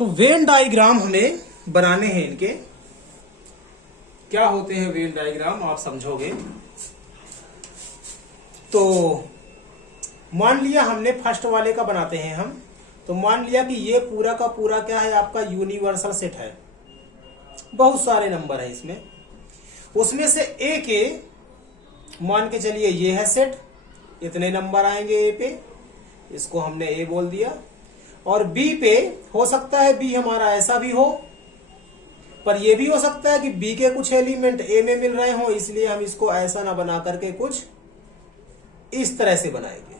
तो Venn diagram हमें बनाने हैं इनके। क्या होते हैं वेन डायग्राम आप समझोगे। तो मान लिया हमने फर्स्ट वाले का बनाते हैं हम। तो मान लिया कि ये पूरा का पूरा क्या है, आपका यूनिवर्सल सेट है। बहुत सारे नंबर है इसमें। उसमें से ए के मान के चलिए ये है सेट, इतने नंबर आएंगे ए पे, इसको हमने ए बोल दिया। और बी पे हो सकता है बी हमारा ऐसा भी हो, पर यह भी हो सकता है कि बी के कुछ एलिमेंट ए में मिल रहे हो, इसलिए हम इसको ऐसा ना बना करके कुछ इस तरह से बनाएंगे।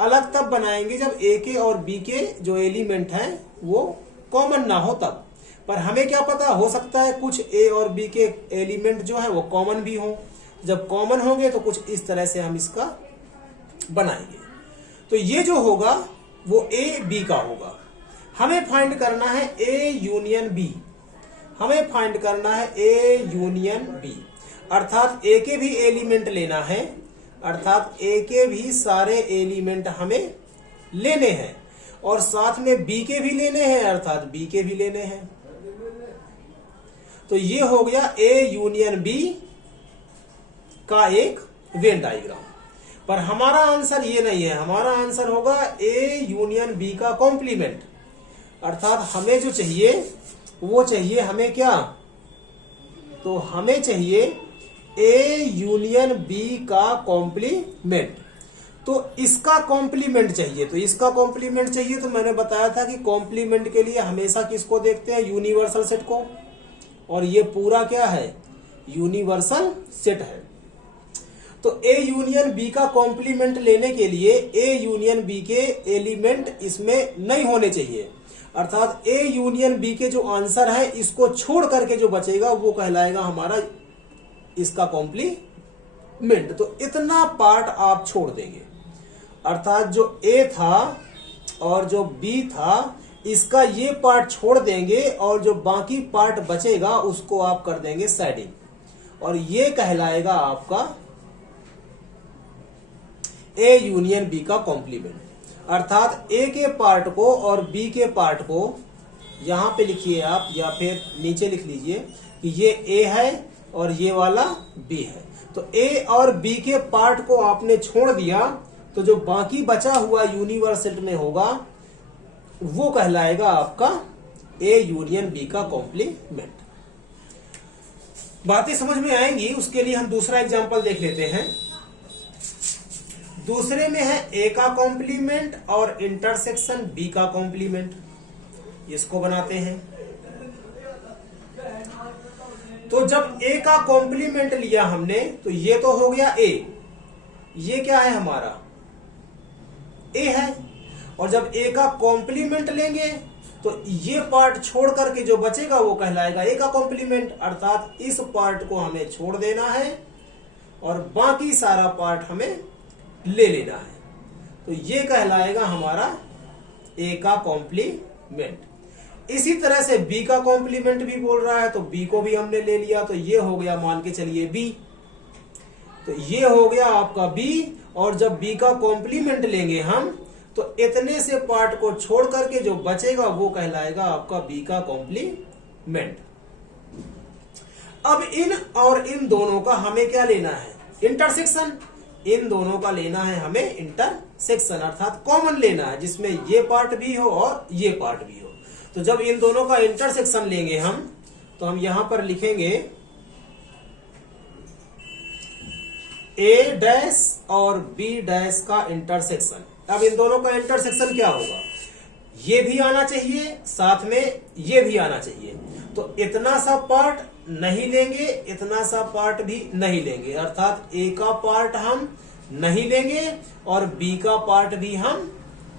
अलग तब बनाएंगे जब ए के और बी के जो एलिमेंट हैं वो कॉमन ना हो तब। पर हमें क्या पता, हो सकता है कुछ ए और बी के एलिमेंट जो है वो कॉमन भी हो। जब कॉमन होंगे तो कुछ इस तरह से हम इसका बनाएंगे। तो ये जो होगा वो ए बी का होगा। हमें फाइंड करना है ए यूनियन बी। हमें फाइंड करना है ए यूनियन बी, अर्थात ए के भी एलिमेंट लेना है, अर्थात ए के भी सारे एलिमेंट हमें लेने हैं और साथ में बी के भी लेने हैं, अर्थात बी के भी लेने हैं। तो ये हो गया ए यूनियन बी का एक वेन डायग्राम। पर हमारा आंसर ये नहीं है, हमारा आंसर होगा ए यूनियन बी का कॉम्प्लीमेंट। अर्थात हमें जो चाहिए वो चाहिए हमें क्या, तो हमें चाहिए ए यूनियन बी का कॉम्प्लीमेंट। तो इसका कॉम्प्लीमेंट चाहिए, तो इसका कॉम्प्लीमेंट चाहिए। तो मैंने बताया था कि कॉम्प्लीमेंट के लिए हमेशा किसको देखते हैं, यूनिवर्सल सेट को। और ये पूरा क्या है, यूनिवर्सल सेट है। तो ए यूनियन बी का कॉम्प्लीमेंट लेने के लिए ए यूनियन बी के एलिमेंट इसमें नहीं होने चाहिए, अर्थात ए यूनियन बी के जो आंसर है इसको छोड़ करके जो बचेगा वो कहलाएगा हमारा इसका कॉम्प्लीमेंट। तो इतना पार्ट आप छोड़ देंगे, अर्थात जो ए था और जो बी था इसका ये पार्ट छोड़ देंगे और जो बाकी पार्ट बचेगा उसको आप कर देंगे शेडिंग, और ये कहलाएगा आपका ए यूनियन बी का कॉम्प्लीमेंट। अर्थात ए के पार्ट को और बी के पार्ट को यहां पे लिखिए आप, या फिर नीचे लिख लीजिए कि ये ए है और ये वाला बी है। तो ए और बी के पार्ट को आपने छोड़ दिया, तो जो बाकी बचा हुआ यूनिवर्सल में होगा वो कहलाएगा आपका ए यूनियन बी का कॉम्प्लीमेंट। बातें समझ में आएंगी, उसके लिए हम दूसरा एग्जांपल देख लेते हैं। दूसरे में है ए का कॉम्प्लीमेंट और इंटरसेक्शन बी का कॉम्प्लीमेंट। इसको बनाते हैं। तो जब ए का कॉम्प्लीमेंट लिया हमने तो ये तो हो गया ए, ये क्या है हमारा ए है। और जब ए का कॉम्प्लीमेंट लेंगे तो ये पार्ट छोड़ करके जो बचेगा वो कहलाएगा ए का कॉम्प्लीमेंट, अर्थात इस पार्ट को हमें छोड़ देना है और बाकी सारा पार्ट हमें ले लेना है। तो ये कहलाएगा हमारा ए का कॉम्प्लीमेंट। इसी तरह से बी का कॉम्प्लीमेंट भी बोल रहा है, तो बी को भी हमने ले लिया। तो ये हो गया, मान के चलिए बी, तो ये हो गया आपका बी। और जब बी का कॉम्प्लीमेंट लेंगे हम तो इतने से पार्ट को छोड़ करके जो बचेगा वो कहलाएगा आपका बी का कॉम्प्लीमेंट। अब इन और इन दोनों का हमें क्या लेना है, इंटरसेक्शन। इन दोनों का लेना है हमें इंटरसेक्शन, अर्थात कॉमन लेना है जिसमें ये पार्ट भी हो और ये पार्ट भी हो। तो जब इन दोनों का इंटरसेक्शन लेंगे हम, तो हम यहां पर लिखेंगे ए डैश और बी डैश का इंटरसेक्शन। अब इन दोनों का इंटरसेक्शन क्या होगा, ये भी आना चाहिए, साथ में ये भी आना चाहिए। तो इतना सा पार्ट नहीं लेंगे, इतना सा पार्ट भी नहीं लेंगे, अर्थात ए का पार्ट हम नहीं लेंगे और बी का पार्ट भी हम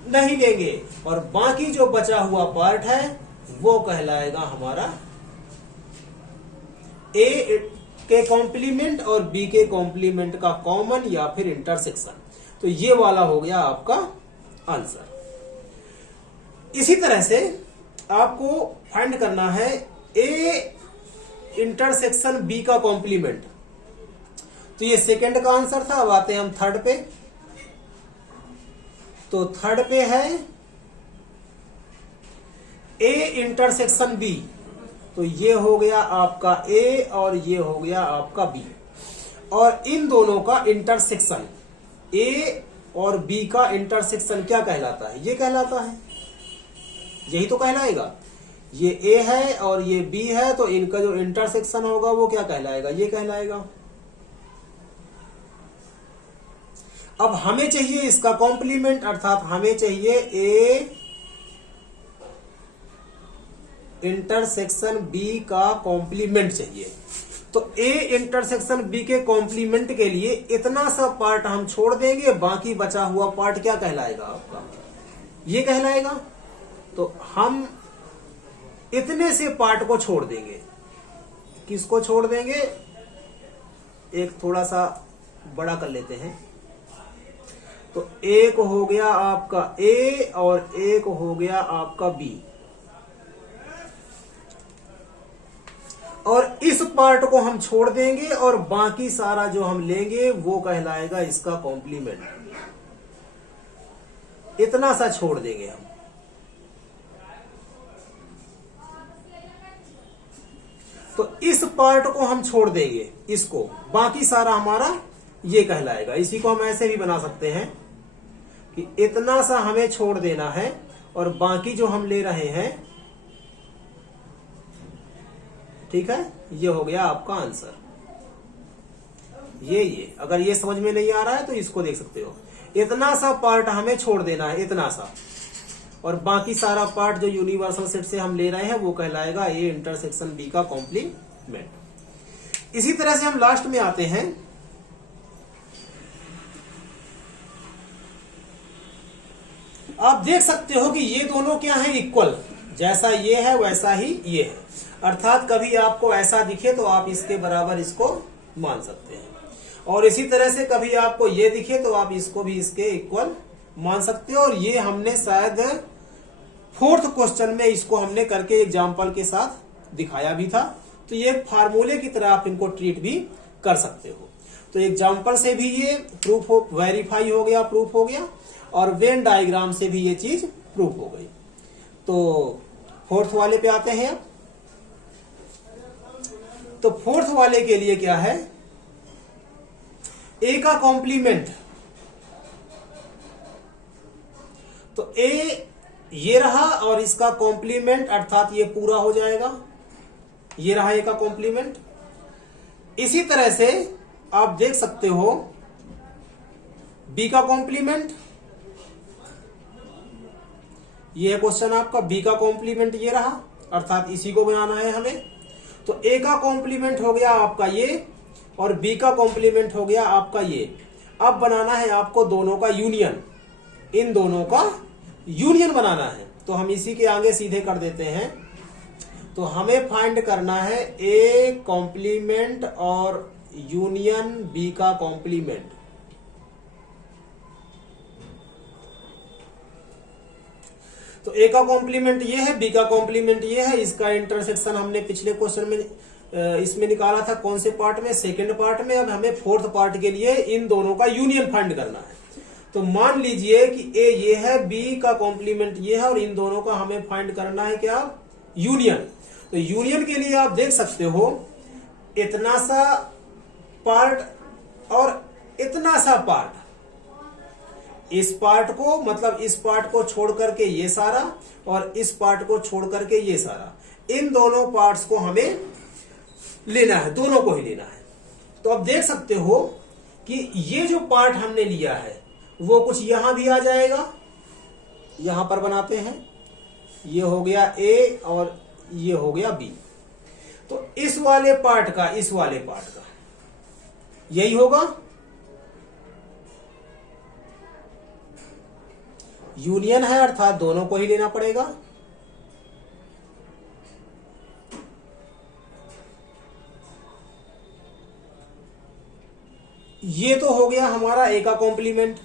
नहीं लेंगे, और बाकी जो बचा हुआ पार्ट है वो कहलाएगा हमारा ए के कॉम्प्लीमेंट और बी के कॉम्प्लीमेंट का कॉमन या फिर इंटरसेक्शन। तो ये वाला हो गया आपका आंसर। इसी तरह से आपको फाइंड करना है ए इंटरसेक्शन बी का कॉम्प्लीमेंट। तो ये सेकंड का आंसर था। अब आते हैं हम थर्ड पे। तो थर्ड पे है ए इंटरसेक्शन बी, तो ये हो गया आपका ए और ये हो गया आपका बी, और इन दोनों का इंटरसेक्शन ए और बी का इंटरसेक्शन क्या कहलाता है? ये कहलाता है, यही तो कहलाएगा। ये ए है और ये बी है, तो इनका जो इंटरसेक्शन होगा वो क्या कहलाएगा? ये कहलाएगा। अब हमें चाहिए इसका कॉम्प्लीमेंट, अर्थात हमें चाहिए ए इंटरसेक्शन बी का कॉम्प्लीमेंट चाहिए। तो ए इंटरसेक्शन बी के कॉम्प्लीमेंट के लिए इतना सा पार्ट हम छोड़ देंगे, बाकी बचा हुआ पार्ट क्या कहलाएगा आपका? ये कहलाएगा। तो हम इतने से पार्ट को छोड़ देंगे। किसको छोड़ देंगे? एक थोड़ा सा बड़ा कर लेते हैं। तो एक हो गया आपका ए और एक हो गया आपका बी, और इस पार्ट को हम छोड़ देंगे और बाकी सारा जो हम लेंगे वो कहलाएगा इसका कॉम्प्लीमेंट। इतना सा छोड़ देंगे हम। तो इस पार्ट को हम छोड़ देंगे, इसको, बाकी सारा हमारा ये कहलाएगा। इसी को हम ऐसे भी बना सकते हैं कि इतना सा हमें छोड़ देना है और बाकी जो हम ले रहे हैं, ठीक है, ये हो गया आपका आंसर। ये अगर ये समझ में नहीं आ रहा है तो इसको देख सकते हो। इतना सा पार्ट हमें छोड़ देना है, इतना सा, और बाकी सारा पार्ट जो यूनिवर्सल सेट से हम ले रहे हैं वो कहलाएगा ए इंटरसेक्शन बी का कॉम्प्लीमेंट। इसी तरह से हम लास्ट में आते हैं। आप देख सकते हो कि ये दोनों क्या है? इक्वल। जैसा ये है वैसा ही ये है, अर्थात कभी आपको ऐसा दिखे तो आप इसके बराबर इसको मान सकते हैं, और इसी तरह से कभी आपको ये दिखे तो आप इसको भी इसके इक्वल मान सकते हो। और ये हमने शायद 4th क्वेश्चन में इसको हमने करके एग्जाम्पल के साथ दिखाया भी था। तो ये फार्मूले की तरह आप इनको ट्रीट भी कर सकते हो। तो एग्जाम्पल से भी ये प्रूफ हो, वेरीफाई हो गया, प्रूफ हो गया, और वेन डायग्राम से भी ये चीज प्रूफ हो गई। तो 4th वाले पे आते हैं। तो 4th वाले के लिए क्या है? ए का कॉम्प्लीमेंट। तो ए ये रहा और इसका कॉम्प्लीमेंट, अर्थात ये पूरा हो जाएगा। ये रहा ए का कॉम्प्लीमेंट। इसी तरह से आप देख सकते हो बी का कॉम्प्लीमेंट। ये है क्वेश्चन आपका, बी का कॉम्प्लीमेंट ये रहा, अर्थात इसी को बनाना है हमें। तो ए का कॉम्प्लीमेंट हो गया आपका ये, और बी का कॉम्प्लीमेंट हो गया आपका ये। अब बनाना है आपको दोनों का यूनियन, इन दोनों का यूनियन बनाना है। तो हम इसी के आगे सीधे कर देते हैं। तो हमें फाइंड करना है ए कॉम्प्लीमेंट और यूनियन बी का कॉम्प्लीमेंट। तो ए का कॉम्प्लीमेंट ये है, बी का कॉम्प्लीमेंट ये है। इसका इंटरसेक्शन हमने पिछले क्वेश्चन में इसमें निकाला था। कौन से पार्ट में? सेकंड पार्ट में। अब हमें 4th पार्ट के लिए इन दोनों का यूनियन फाइंड करना है। तो मान लीजिए कि ए ये है, बी का कॉम्प्लीमेंट ये है, और इन दोनों का हमें फाइंड करना है क्या? यूनियन। तो यूनियन के लिए आप देख सकते हो इतना सा पार्ट और इतना सा पार्ट। इस पार्ट को, मतलब इस पार्ट को छोड़ करके ये सारा, और इस पार्ट को छोड़ करके ये सारा, इन दोनों पार्ट्स को हमें लेना है, दोनों को ही लेना है। तो अब देख सकते हो कि ये जो पार्ट हमने लिया है वो कुछ यहां भी आ जाएगा। यहां पर बनाते हैं, ये हो गया ए और ये हो गया बी। तो इस वाले पार्ट का, इस वाले पार्ट का यही होगा यूनियन है, अर्थात दोनों को ही लेना पड़ेगा। ये तो हो गया हमारा ए का कॉम्प्लीमेंट।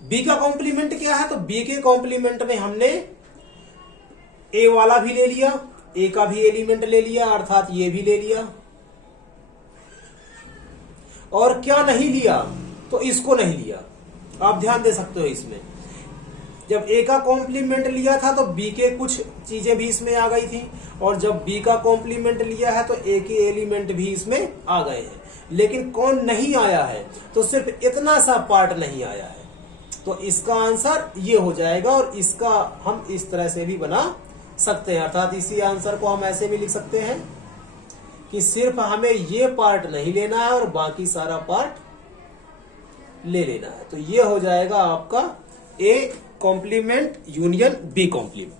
बी का कॉम्प्लीमेंट क्या है? तो बी के कॉम्प्लीमेंट में हमने ए वाला भी ले लिया, ए का भी एलिमेंट ले लिया, अर्थात ये भी ले लिया। और क्या नहीं लिया? तो इसको नहीं लिया। आप ध्यान दे सकते हो इसमें, जब ए का कॉम्प्लीमेंट लिया था तो बी के कुछ चीजें भी इसमें आ गई थी, और जब बी का कॉम्प्लीमेंट लिया है तो ए के एलिमेंट भी इसमें आ गए हैं। लेकिन कौन नहीं आया है, तो सिर्फ इतना सा पार्ट नहीं आया है। तो इसका आंसर ये हो जाएगा, और इसका हम इस तरह से भी बना सकते हैं। अर्थात इसी आंसर को हम ऐसे भी लिख सकते हैं कि सिर्फ हमें ये पार्ट नहीं लेना है और बाकी सारा पार्ट ले लेना है। तो ये हो जाएगा आपका A complement union B complement.